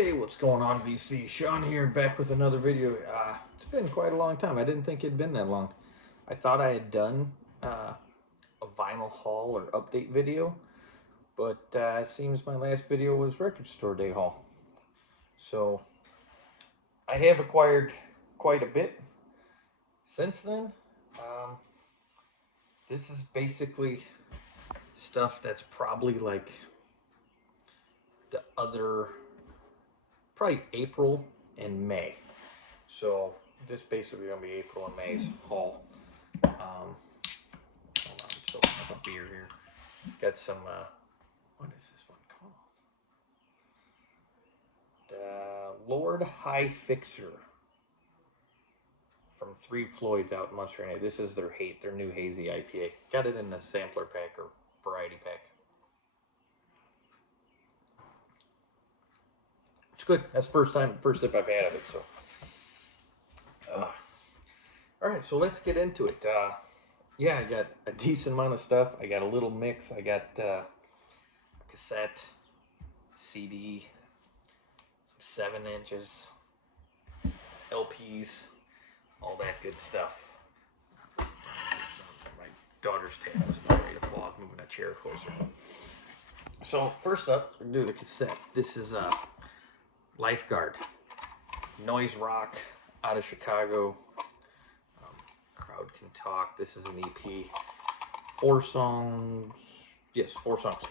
Hey, what's going on, VC? Sean here, back with another video. It's been quite a long time. I didn't think it'd been that long. I thought I had done a vinyl haul or update video, but it seems my last video was record store day haul. So I have acquired quite a bit since then. This is basically stuff that's probably like the other, probably April and May. So this basically gonna be April and May's haul. Hold on, I'm just opening up a beer here. Got some, what is this one called? The Lord High Fixer from Three Floyds out in Munster. This is their new hazy IPA. Got it in the sampler pack or variety pack. It's good. That's the first sip I've had of it. So, all right, so let's get into it. Yeah, I got a decent amount of stuff. I got a little mix. I got cassette, CD, 7 inches, LPs, all that good stuff. My daughter's tab was not ready to fall off, moving that chair closer. So first up, we're gonna do the cassette. This is Lifeguard, noise rock out of Chicago. Crowd Can Talk. This is an EP. 4 songs. Yes, 4 songs.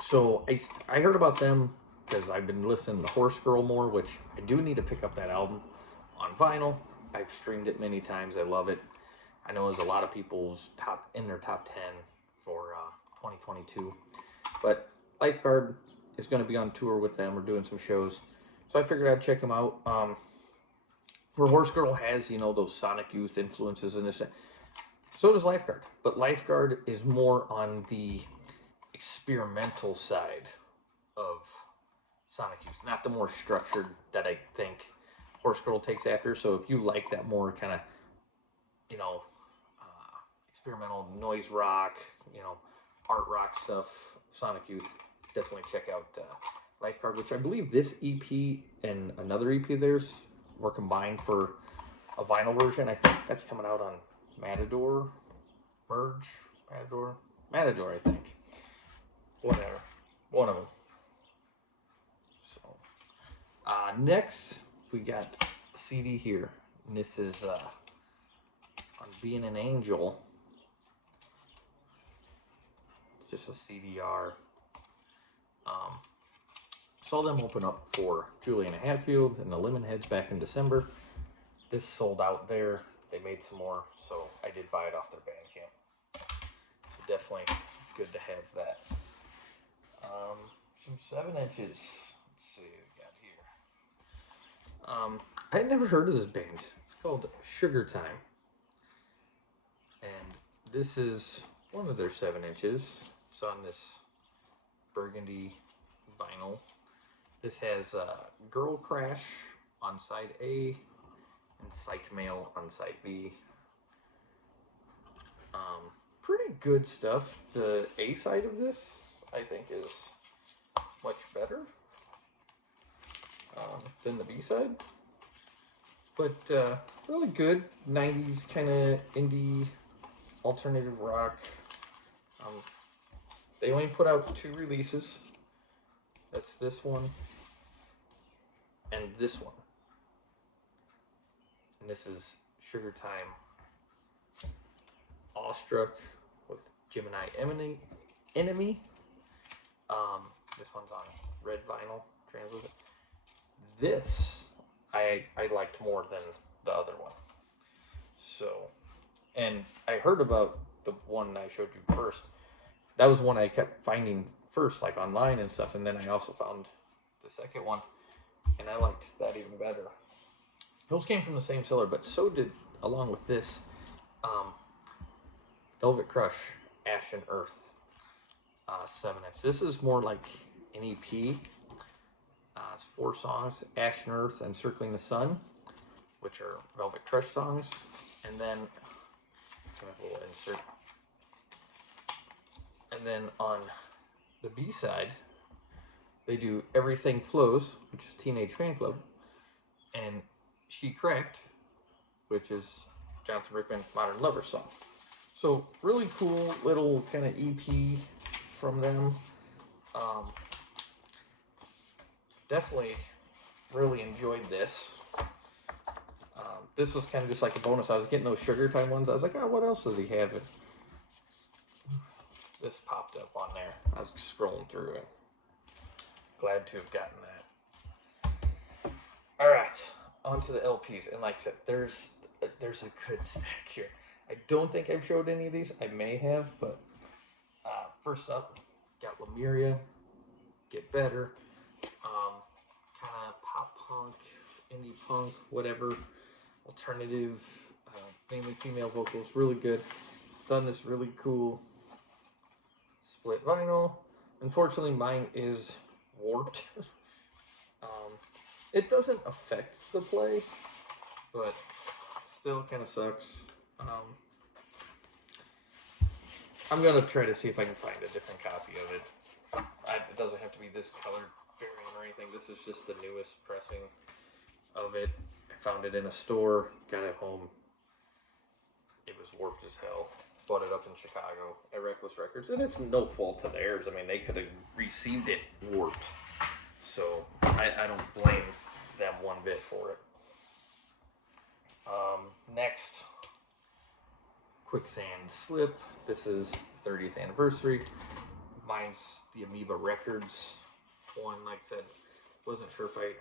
So I heard about them because I've been listening to Horse Girl more, which I do need to pick up that album on vinyl. I've streamed it many times. I love it. I know there's a lot of people's top 10 for 2022. But Lifeguard is going to be on tour with them. We're doing some shows. So I figured I'd check them out. Where Horse Girl has, those Sonic Youth influences in this. So does Lifeguard. But Lifeguard is more on the experimental side of Sonic Youth. Not the more structured that I think Horse Girl takes after. So if you like that more kind of, experimental noise rock, art rock stuff, Sonic Youth, definitely check out Lifeguard, which I believe this EP and another EP of theirs were combined for a vinyl version. I think that's coming out on Matador, Matador, I think. Whatever, one of them. So, next we got a CD here, and this is on Being an Angel. Just a CDR. Saw them open up for Juliana Hatfield and the Lemonheads back in December. This sold out there. They made some more, so I did buy it off their Bandcamp. So definitely good to have that. Some 7 inches. Let's see what we got here. I had never heard of this band. It's called Sugar Time. And this is one of their 7 inches. It's on this burgundy vinyl. This has Girl Crash on side A and Psych Mail on side B. Pretty good stuff. The A side of this, I think, is much better than the B side. But really good 90s kind of indie alternative rock. They only put out 2 releases. That's this one and this one. And this is Sugar Time Awestruck with Gemini Enemy. This one's on red vinyl, translucent. This I liked more than the other one. So, and I heard about the one I showed you first. That was one I kept finding first, like online and stuff, and then I also found the second one, and I liked that even better. Those came from the same seller, but so did, along with this, Velvet Crush, Ash and Earth, 7 inch. This is more like an EP. It's 4 songs, Ash and Earth and Circling the Sun, which are Velvet Crush songs, and then a little insert. And then on the B side, They do Everything Flows, which is Teenage Fan Club, and She Cracked, which is Jonathan Brickman's Modern Lover song. So really cool little kind of EP from them. Definitely really enjoyed this. This was kind of just like a bonus. I was getting those Sugar Time ones. I was like, oh, what else does he have? This popped up on there. I was scrolling through it. Glad to have gotten that. All right, on to the LPs. And like I said, there's a good stack here. I don't think I've showed any of these. I may have, but first up, got Lemuria, Get Better, kind of pop punk, indie punk, whatever, alternative, mainly female vocals, really good. Done this really cool split vinyl. Unfortunately, mine is warped. It doesn't affect the play, but still kind of sucks. I'm gonna try to see if I can find a different copy of it. It doesn't have to be this color variant or anything. This is just the newest pressing of it. I found it in a store, got it home. It was warped as hell. Bought it up in Chicago at Reckless Records, and it's no fault of theirs. I mean, they could have received it warped. So I don't blame them one bit for it. Next, Quicksand Slip. This is 30th anniversary. Mine's the Amoeba Records one. Like I said, wasn't sure if I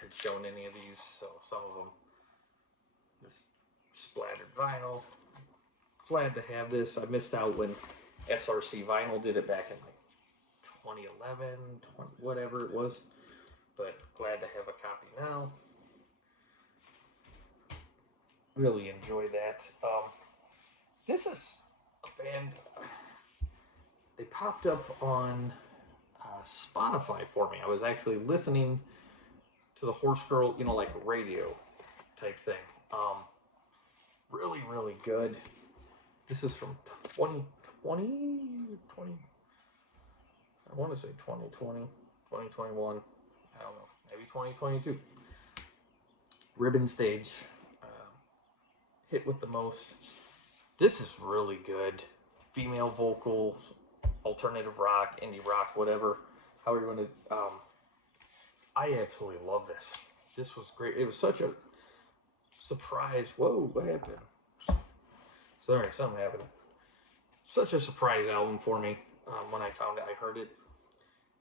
had shown any of these, so some of them. This splattered vinyl. Glad to have this. I missed out when SRC Vinyl did it back in like 2011, whatever it was. But glad to have a copy now. Really enjoy that. This is a band. They popped up on Spotify for me. I was actually listening to the Horse Girl, like radio type thing. Really, really good. This is from 2020, I want to say 2020, 2021, I don't know, maybe 2022. Ribbon Stage, Hit with the Most. This is really good. Female vocals, alternative rock, indie rock, whatever, however you want to. I absolutely love this. This was great. It was such a surprise. Whoa, what happened? Sorry, something happened. Such a surprise album for me when I found it. I heard it.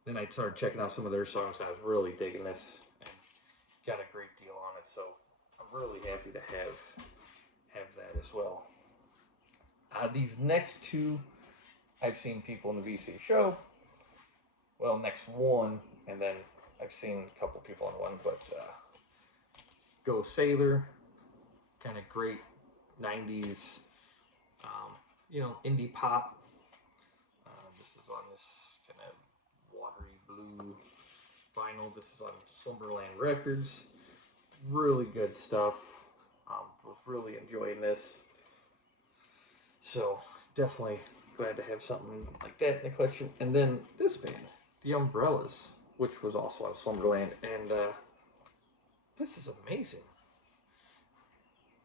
Then I started checking out some of their songs. I was really digging this and got a great deal on it. So I'm really happy to have that as well. These next two, I've seen people in the VC show. Well, next one, and then I've seen a couple people on one, but Go Sailor, kind of great 90s. Indie pop. This is on this kind of watery blue vinyl. This is on Slumberland Records. Really good stuff. Was really enjoying this. So definitely glad to have something like that in the collection. And then this band, The Umbrellas, which was also on Slumberland, and this is amazing.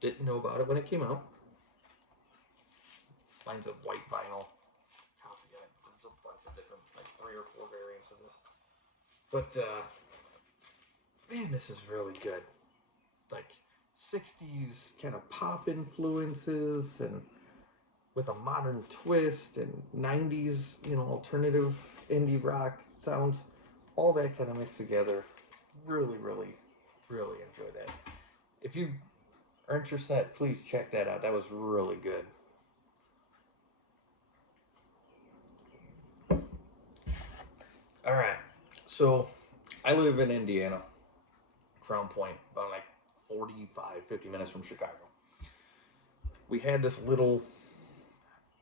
Didn't know about it when it came out. Mine's a white vinyl copy. There's a bunch of different, like 3 or 4 variants of this. But, man, this is really good. Like 60s kind of pop influences and with a modern twist, and 90s, alternative indie rock sounds. All that kind of mixed together. Really, really, really enjoy that. If you are interested in that, please check that out. That was really good. All right, so I live in Indiana, Crown Point, about like 50 minutes from Chicago. We had this little,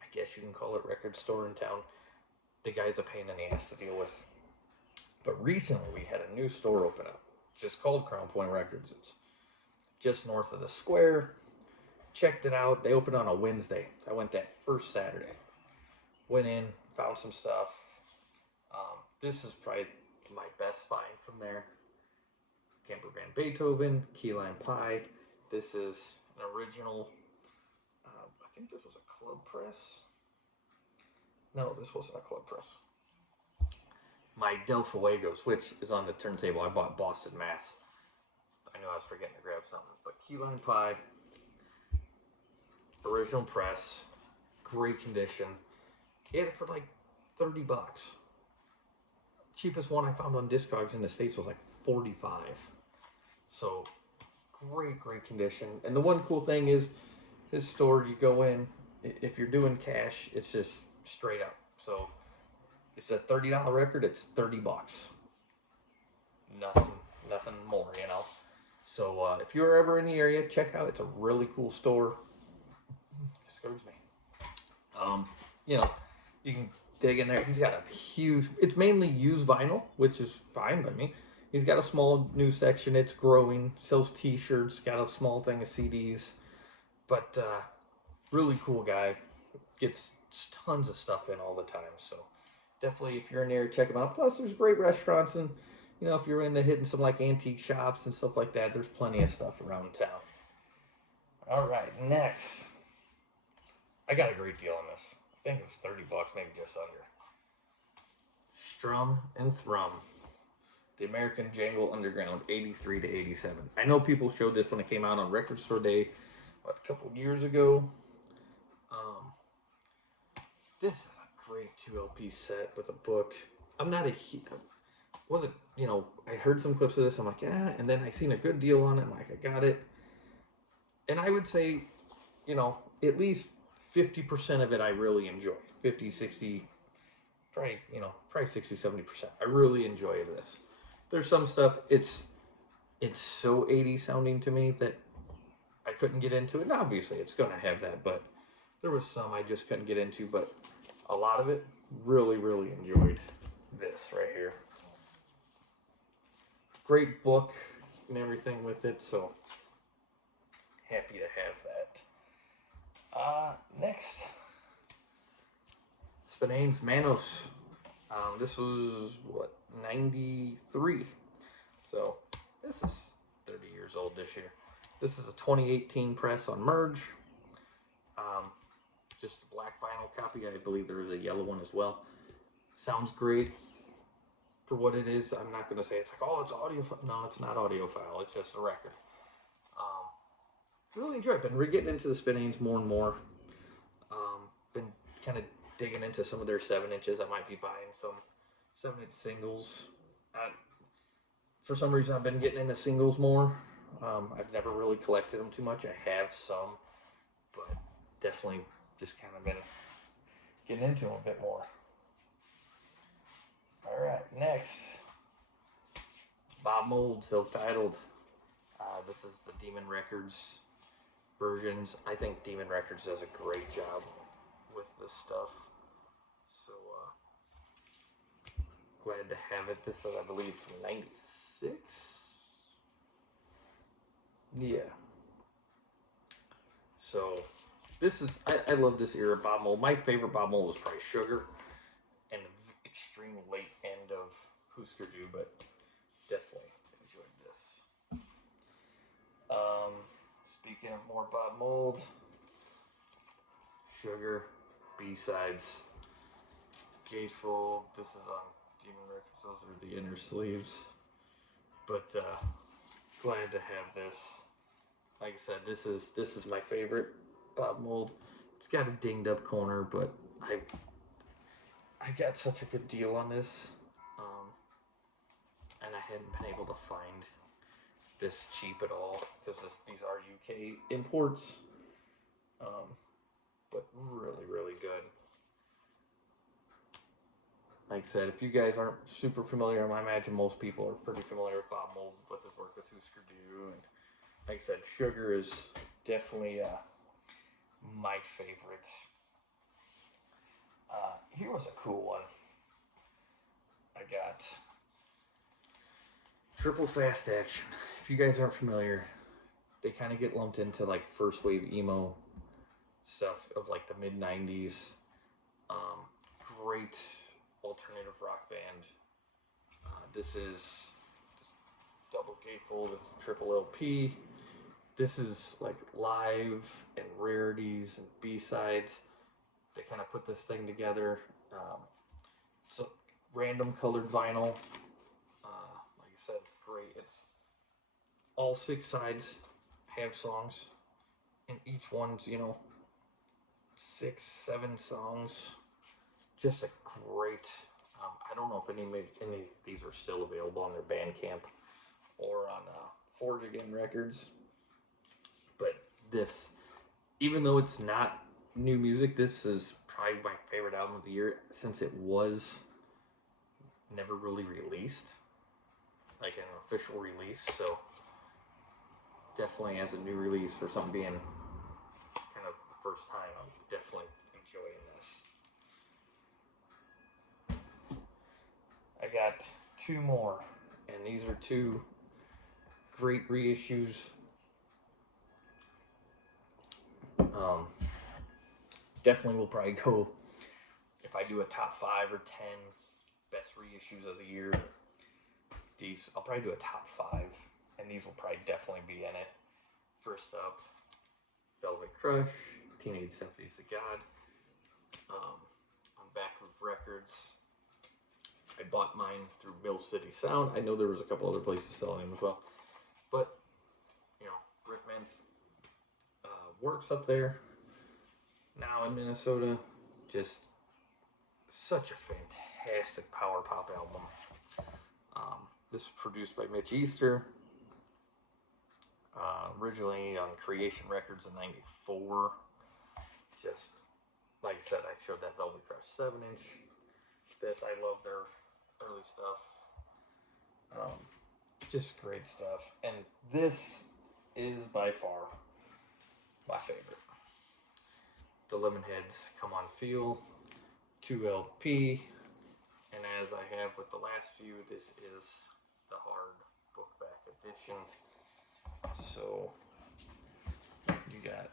I guess you can call it, record store in town. The guy's a pain in the ass to deal with. But recently we had a new store open up, just called Crown Point Records. It's just north of the square. Checked it out. They opened on a Wednesday. I went that first Saturday. Went in, found some stuff. This is probably my best find from there. Camper Van Beethoven, Key Lime Pie. This is an original, I think this was a club press. No, this wasn't a club press. My Del Fuegos, which is on the turntable, I bought Boston, Mass. I knew I was forgetting to grab something, but Key Lime Pie, original press, great condition. Get it for like 30 bucks. Cheapest one I found on Discogs in the States was like 45. So great condition. And the one cool thing is his store, you go in, if you're doing cash, it's just straight up. So it's a $30 record, it's 30 bucks. Nothing more, you know. So if you're ever in the area, check it out. It's a really cool store. Excuse me. You know, you can dig in there. He's got a huge, it's mainly used vinyl, which is fine by me. He's got a small new section. It's growing. Sells t-shirts. Got a small thing of CDs. But really cool guy. Gets tons of stuff in all the time. So definitely, if you're in there, check him out. Plus, there's great restaurants, and you know, if you're into hitting some like antique shops and stuff like that, there's plenty of stuff around town. All right, next, I got a great deal on this. I think it was 30 bucks, maybe just under. Strum and Thrum. The American Jangle Underground, 83 to 87. I know people showed this when it came out on Record Store Day, what, a couple years ago. This is a great 2 LP set with a book. I'm not a, wasn't, you know, I heard some clips of this, I'm like, yeah, and then I seen a good deal on it, I'm like, I got it. And I would say, you know, at least 50% of it I really enjoy. 50, 60, probably 60, 70%. I really enjoy this. There's some stuff, it's so 80s sounding to me that I couldn't get into it. And obviously, it's going to have that, but there was some I just couldn't get into. But a lot of it, really enjoyed this right here. Great book and everything with it, so happy to have that. Next, Spinane's Manos. This was, what, 93. So this is 30 years old this year. This is a 2018 press on Merge. Just a black vinyl copy. I believe there is a yellow one as well. Sounds great for what it is. I'm not going to say it's like, oh, it's audiophile. No, it's not audiophile. It's just a record. Really enjoy it. Been getting into the Spinanes more and more. Been kind of digging into some of their 7-inches. I might be buying some 7-inch singles. For some reason, I've been getting into singles more. I've never really collected them too much. I have some, but definitely just kind of been getting into them a bit more. All right, next, Bob Mould, self-titled. This is the Demon Records versions. I think Demon Records does a great job with this stuff. So glad to have it. This is, I believe, from 96. Yeah. So this is, I love this era of Bob Mould. My favorite Bob Mould was probably Sugar and the extreme late end of Husker Du, but definitely enjoyed this. Speaking of more Bob Mould, Sugar, B-sides, Gatefold. This is on Demon Records. Those are the inner sleeves. But glad to have this. Like I said, this is my favorite Bob Mould. It's got a dinged up corner, but I got such a good deal on this, and I hadn't been able to find this cheap at all because these are UK imports, but really good. Like I said, if you guys aren't super familiar, I imagine most people are pretty familiar with Bob Mould with his work with Husker Du, and like I said, Sugar is definitely my favorite. Here was a cool one. I got Triple Fast Action. If you guys aren't familiar, they kind of get lumped into like first wave emo stuff of like the mid 90s. Great alternative rock band. This is double gatefold, it's triple LP. This is like live and rarities and B-sides. They kind of put this thing together. It's a random colored vinyl. Like I said, it's great. It's all 6 sides have songs, and each one's, you know, 6, 7 songs. Just a great. I don't know if any of these are still available on their Bandcamp or on Forge Again Records. But this, even though it's not new music, this is probably my favorite album of the year since it was never really released, like an official release. So definitely as a new release for something being kind of the first time, I'm definitely enjoying this. I got 2 more, and these are 2 great reissues. Definitely will probably go, if I do a top 5 or 10 best reissues of the year, these, I'll probably do a top 5, and these will probably definitely be in it. First up, Velvet Crush, Teenage Symphonies of God, on Backroof Records. I bought mine through Mill City Sound. I know there was a couple other places selling them as well, but you know, Rickman's works up there now in Minnesota. Just such a fantastic power pop album. This was produced by Mitch Easter, originally on Creation Records in '94. Just like I said, I showed that Velvet Crush 7-inch. This, I love their early stuff. Just great stuff. And this is by far my favorite. The Lemonheads Come On Feel, 2 LP. And as I have with the last few, this is the hard bookback edition. So you got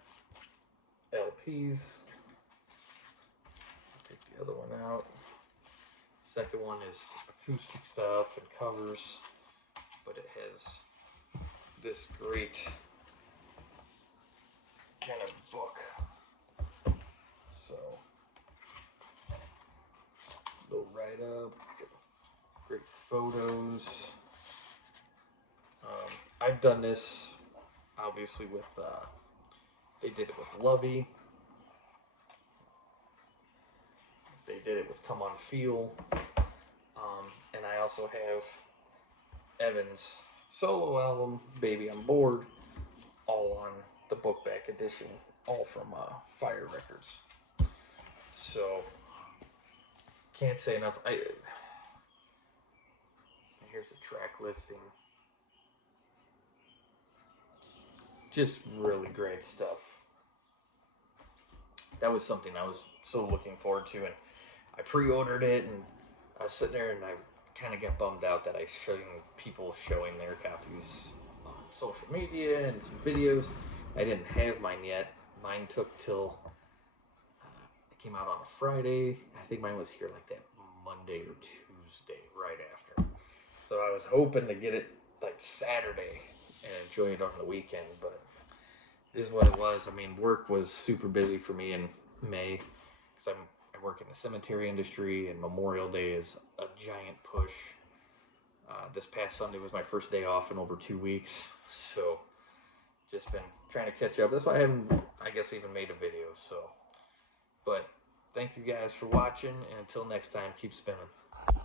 LPs. I'll take the other one out. Second one is acoustic stuff and covers, but it has this great kind of book. So go right up, great photos. I've done this obviously with, they did it with Lovey. They did it with Come On Feel. And I also have Evan's solo album, Baby on Board, all on the bookback edition, all from Fire Records. So, can't say enough. Here's the track listing. Just really great stuff. That was something I was so looking forward to, and I pre-ordered it, and I was sitting there, and I kind of got bummed out that I showed people showing their copies on social media and some videos. I didn't have mine yet. Mine took till it came out on a Friday. I think mine was here like that Monday or Tuesday right after. So I was hoping to get it like Saturday and enjoy it on the weekend, but it is what it was. I mean, work was super busy for me in May because I work in the cemetery industry, and Memorial Day is a giant push. This past Sunday was my first day off in over 2 weeks, so just been trying to catch up. That's why I haven't, I guess, even made a video. So, but thank you guys for watching, and until next time, keep spinning.